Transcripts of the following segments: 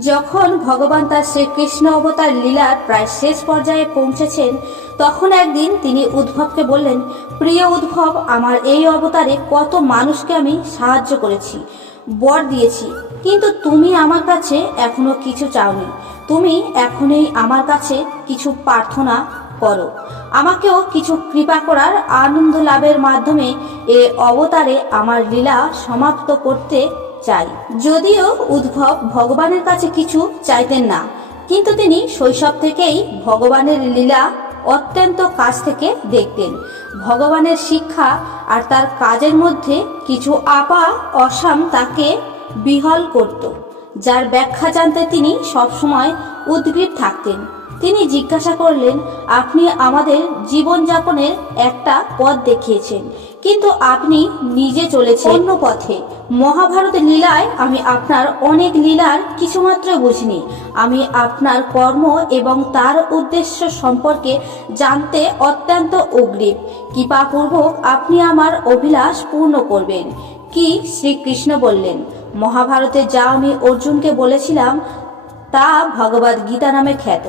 যখন ভগবান তার শ্রীকৃষ্ণ অবতার লীলার প্রায় শেষ পর্যায়ে পৌঁছেছেন, তখন একদিন তিনি উদ্ধবকে বললেন, প্রিয় উদ্ধব, আমার এই অবতারে কত মানুষকে আমি সাহায্য করেছি, বর দিয়েছি, কিন্তু তুমি আমার কাছে এখনো কিছু চাওনি। তুমি এখনই আমার কাছে কিছু প্রার্থনা করো। আমাকেও কিছু কৃপা করার আনন্দ লাভের মাধ্যমে এ অবতারে আমার লীলা সমাপ্ত করতে চাই। যদিও উদ্ভব ভগবানের কাছে কিছু চাইতেন না, কিন্তু তিনি শৈশব থেকেই ভগবানের লীলা অত্যন্ত কাছ থেকে দেখতেন। ভগবানের শিক্ষা আর তার কাজের মধ্যে কিছু অসাম তাকে বিহল করত, যার ব্যাখ্যা জানতে তিনি সবসময় উদ্গ্রীব থাকতেন। তিনি জিজ্ঞাসা করলেন, আপনি আমাদের জীবনযাপনের একটা পথ দেখিয়েছেন, কিন্তু আপনি নিজে চলেছেন অন্য পথে। মহাভারত লীলায় আমি আপনার অনেক লীলার কিছুমাত্র বুঝিনি। আমি আপনার কর্ম এবং তার উদ্দেশ্য সম্পর্কে জানতে অত্যন্ত উদ্গ্রীব। কৃপাপূর্বক আপনি আমার অভিলাষ পূর্ণ করবেন। কি? শ্রীকৃষ্ণ বললেন, মহাভারতে যা আমি অর্জুনকে বলেছিলাম তা ভগবদ গীতা নামে খ্যাত।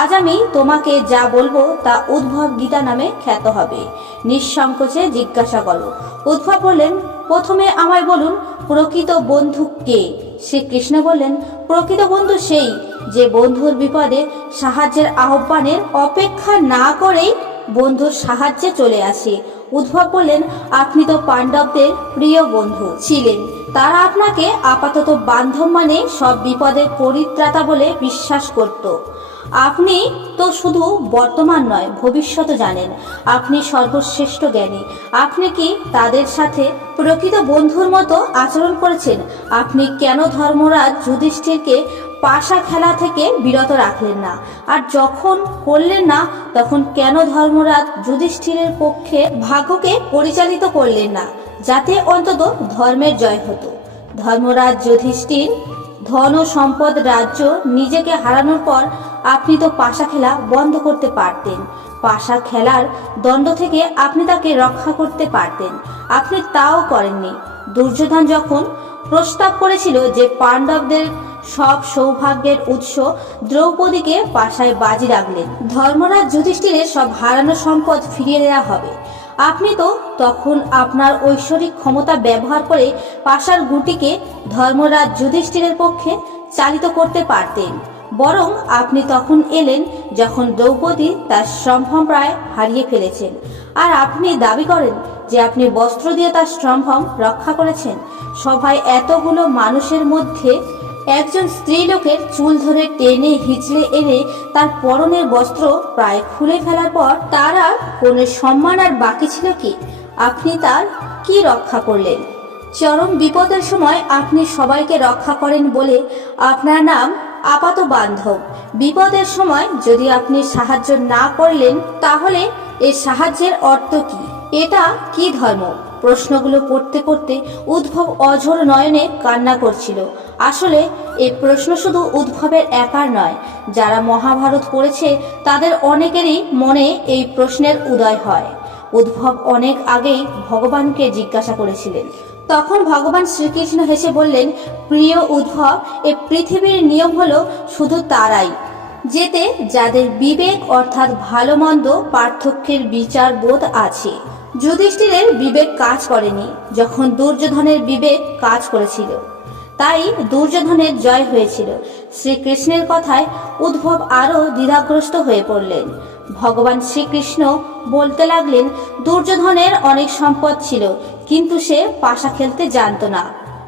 আজ আমি তোমাকে যা বলবো তা উদ্ভব গীতা নামে খ্যাত হবে। নিঃসংকোচে জিজ্ঞাসা করো। উদ্ভব বললেন, প্রথমে আমায় বলুন, প্রকৃত বন্ধু কে? শ্রীকৃষ্ণ বললেন, প্রকৃত বন্ধু সেই যে বন্ধুর বিপদে সাহায্যের আহ্বানের অপেক্ষা না করেই বন্ধুর সাহায্যে চলে আসে। উদ্ভব বললেন, আপনি তো পাণ্ডবদের প্রিয় বন্ধু ছিলেন। তারা আপনাকে আপাতত বান্ধব মানে সব বিপদের পরিত্রাতা বলে বিশ্বাস করত। আপনি তো শুধু বর্তমান নয়, ভবিষ্যৎ জানেন। আপনি সর্বশ্রেষ্ঠ জ্ঞানী। আপনি কি তাদের সাথে প্রকৃত বন্ধুর মতো আচরণ করেছেন? আপনি কেন ধর্মরাজ যুধিষ্ঠিরকে পাশা খেলা থেকে বিরত রাখলেন না? আর যখন করলেন না, তখন কেন ধর্মরাজ যুধিষ্ঠিরের পক্ষে ভাগ্যকে পরিচালিত করলেন না, যাতে অন্তত ধর্মের জয় হতো? ধর্মরাজ যুধিষ্ঠির ধন ও সম্পদ রাজ্য নিজেকে হারানোর পর আপনি তো পাশা খেলা বন্ধ করতে পারতেন। পাশা খেলার দণ্ড থেকে আপনি তাকে রক্ষা করতে পারতেন। আপনি তাও করেননি। দুর্যোধন যখন প্রস্তাব করেছিল যে পাণ্ডবদের সব সৌভাগ্যের উৎস, দ্রৌপদীকে পাশায় বাজি রাখলেন। ধর্মরাজ যুধিষ্ঠিরের সব হারানো সম্পদ ফিরিয়ে দেওয়া হবে। আপনি তো তখন আপনার ঐশ্বরিক ক্ষমতা ব্যবহার করে পাশার গুটিকে ধর্মরাজ যুধিষ্ঠিরের পক্ষে চালিত করতে পারতেন। বরং আপনি তখন এলেন যখন দ্রৌপদী তার সম্ভ্রম প্রায় হারিয়ে ফেলেছেন, আর আপনি দাবি করেন যে আপনি বস্ত্র দিয়ে তার সম্ভ্রম রক্ষা করেছেন। সভায় এতগুলো মানুষের মধ্যে একজন স্ত্রীলোকের চুল ধরে টেনে হিচড়ে এনে তার পরনের বস্ত্র প্রায় খুলে ফেলার পর তার আর কোনো সম্মান আর বাকি ছিল কি? আপনি তার কি রক্ষা করলেন? চরম বিপদের সময় আপনি সবাইকে রক্ষা করেন বলে আপনার নাম আপাত বান্ধব। বিপদের সময় যদি আপনি সাহায্য না করলেন, তাহলে এর সাহায্যের অর্থ কি? এটা কি ধর্ম? প্রশ্নগুলো পড়তে পড়তে উদ্ভব অঝোর নয়নে কান্না করছিল। আসলে এই প্রশ্ন শুধু উদ্ভবের একার নয়, যারা মহাভারত পড়েছে তাদের অনেকেরই মনে এই প্রশ্নের উদয় হয়। উদ্ভব অনেক আগেই ভগবানকে জিজ্ঞাসা করেছিলেন। তখন ভগবান শ্রীকৃষ্ণ হেসে বললেন, প্রিয় উদ্ভব, এ পৃথিবীর নিয়ম হলো শুধু তারাই যেতে যাদের বিবেক অর্থাৎ ভালো মন্দ পার্থক্যের বিচার বোধ আছে। যুধিষ্ঠিরের বিবেক কাজ করেনি যখন দুর্যোধনের বিবেক কাজ করেছিল, তাই দুর্যোধনের জয় হয়েছিল। শ্রীকৃষ্ণের কথায় উদ্ভব আরও দ্বিধাগ্রস্ত হয়ে পড়লেন। ভগবান শ্রীকৃষ্ণ বলতে লাগলেন, দুর্যোধনের অনেক সম্পদ ছিল, কিন্তু সে পাশা খেলতে জানত না,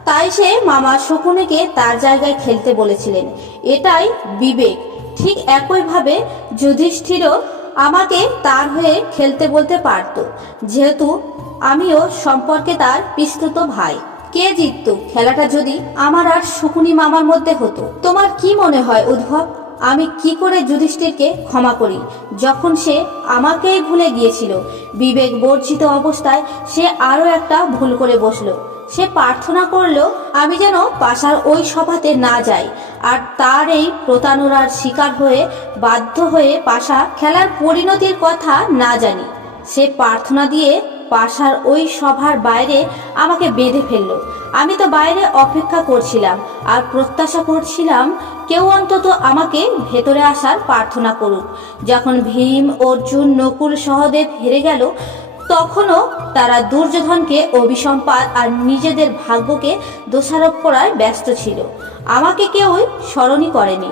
তাই সে মামা শকুনিকে তার জায়গায় খেলতে বলেছিলেন। এটাই বিবেক। ঠিক একইভাবে যুধিষ্ঠিরও আমাকে তার হয়ে খেলতে বলতে পারত, যেহেতু আমিও সম্পর্কে তার পিস্তুত ভাই। কে জিতত খেলাটা যদি আমার আর শকুনি মামার মধ্যে হতো? তোমার কি মনে হয় উদ্ভব, আমি কি করে যুধিষ্ঠিরকে ক্ষমা করি, যখন সে আমাকেই ভুলে গিয়েছিল? বিবেক বর্জিত অবস্থায় সে আরো একটা ভুল করে বসলো। সে প্রার্থনা করলো আমি যেন পাশার ওই সভাতে না যাই, আর তার এই প্রতারণার শিকার হয়ে বাধ্য হয়ে পাশা খেলার পরিণতির কথা না জানি। সে প্রার্থনা দিয়ে পাশার ওই সভার বাইরে আমাকে বেঁধে ফেললো। আমি তো বাইরে অপেক্ষা করছিলাম আর প্রত্যাশা করছিলাম কেউ অন্তত আমাকে ভেতরে আসার প্রার্থনা করুক। যখন ভীম, অর্জুন, নকুল, সহদেব হেরে গেল, তখনও তারা দুর্যোধনকে অভিসম্পাত আর নিজেদের ভাগ্যকে দোষারোপ করায় ব্যস্ত ছিল। আমাকে কেউই স্মরণই করেনি।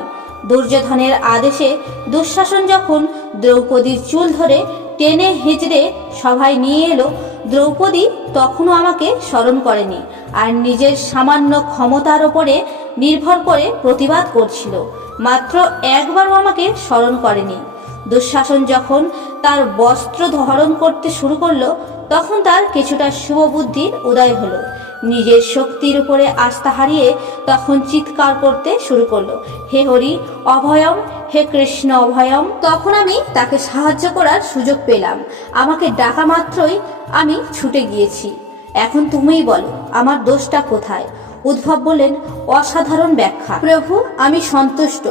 দুর্যোধনের আদেশে দুঃশাসন যখন দ্রৌপদীর চুল ধরে টেনে হিজড়ে সভায় নিয়ে এলো, দ্রৌপদী তখনও আমাকে স্মরণ করেনি আর নিজের সামান্য ক্ষমতার ওপরে নির্ভর করে প্রতিবাদ করছিল। মাত্র একবারও আমাকে স্মরণ করেনি। দুঃশাসন যখন তার বস্ত্র ধারণ করতে শুরু করলো, তখন তার কিছুটা শুভবুদ্ধির উদয় হলো। নিজের শক্তির উপরে আস্থা হারিয়ে তখন চিৎকার করতে শুরু করলো, হে হরি অভয়ম, হে কৃষ্ণ অভয়ম। তখন আমি তাকে সাহায্য করার সুযোগ পেলাম। আমাকে ডাকা মাত্রই আমি ছুটে গিয়েছি। এখন তুমিই বলো, আমার দোষটা কোথায়? উদ্ধব বললেন, অসাধারণ ব্যাখ্যা প্রভু, আমি সন্তুষ্ট।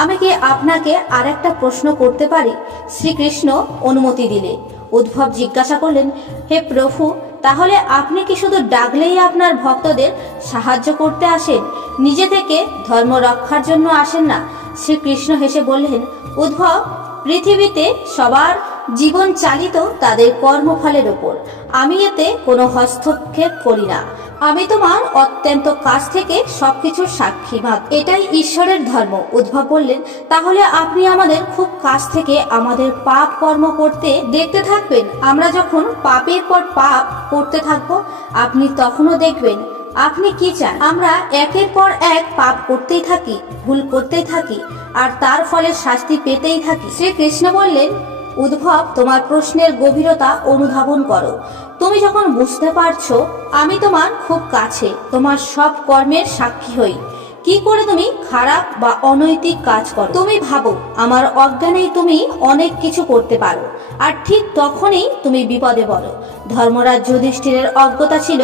আমি কি আপনাকে আর একটা প্রশ্ন করতে পারি? শ্রীকৃষ্ণ অনুমতি দিলে। উদ্ধব জিজ্ঞাসা করলেন, হে প্রভু, তাহলে আপনি কি শুধু ডাকলেই আপনার ভক্তদের সাহায্য করতে আসেন, নিজে থেকে ধর্ম রক্ষার জন্য আসেন না? শ্রীকৃষ্ণ হেসে বললেন, উদ্ধব, পৃথিবীতে সবার জীবন চালিত তাদের কর্মফলের ওপর। আমি এতে কোনো হস্তক্ষেপ করি না। আমি তোমার অত্যন্ত কাছ থেকে সবকিছুর সাক্ষী মাত্র। এটাই ঈশ্বরের ধর্ম। উদ্ধব বললেন, তাহলে আপনি আমাদের খুব কাছ থেকে আমাদের পাপ কর্ম করতে দেখতে থাকবেন। আমরা যখন পাপের পর পাপ করতে থাকবো, আপনি তখনও দেখবেন। আপনি কি চান? আমরা একের পর এক পাপ করতেই থাকি, ভুল করতেই থাকি, আর তার ফলে শাস্তি পেতেই থাকি। শ্রীকৃষ্ণ বললেন, উদ্ধব, তোমার প্রশ্নের গভীরতা অনুধাবন করো। তুমি যখন বুঝতে পারছো আমি তোমার খুব কাছে, তোমার সব কর্মের সাক্ষী হই, কি করে তুমি খারাপ বা অনৈতিক কাজ করো। তুমি ভাবো আমার অজ্ঞানেই তুমি অনেক কিছু করতে পারো, আর ঠিক তখনই তুমি বিপদে পড়ো। ধর্মরাজ যুধিষ্ঠিরের অজ্ঞতা ছিল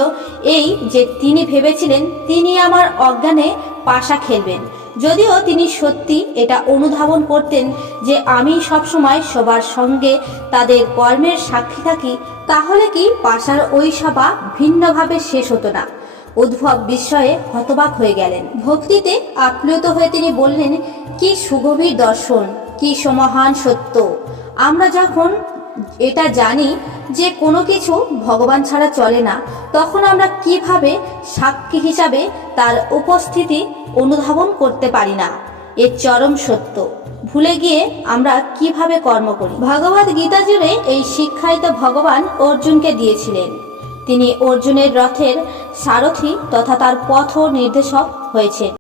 এই যে তিনি ভেবেছিলেন তিনি আমার অজ্ঞানে পাশা খেলবেন, যদিও তিনি সত্যি এটা অনুধাবন করতেন যে আমি সবসময় সবার সঙ্গে তাদের কর্মের সাক্ষী থাকি। তাহলে কি পাশার ওই সভা ভিন্নভাবে শেষ হতো না? উদ্ধব বিস্ময়ে হতবাক হয়ে গেলেন। ভক্তিতে আপ্লুত হয়ে তিনি বললেন, কি সুগভীর দর্শন, কি সমহান সত্য! আমরা যখন এটা জানি যে কোনো কিছু ভগবান ছাড়া চলে না, তখন আমরা কিভাবে সাক্ষী হিসাবে তার উপস্থিতি অনুধাবন করতে পারি না? এর চরম সত্য ভুলে গিয়ে আমরা কিভাবে কর্ম করি। ভগবদ গীতা জুড়ে এই শিক্ষাই তো ভগবান অর্জুনকে দিয়েছিলেন। তিনি অর্জুনের রথের সারথি তথা তার পথ নির্দেশক হয়েছেন।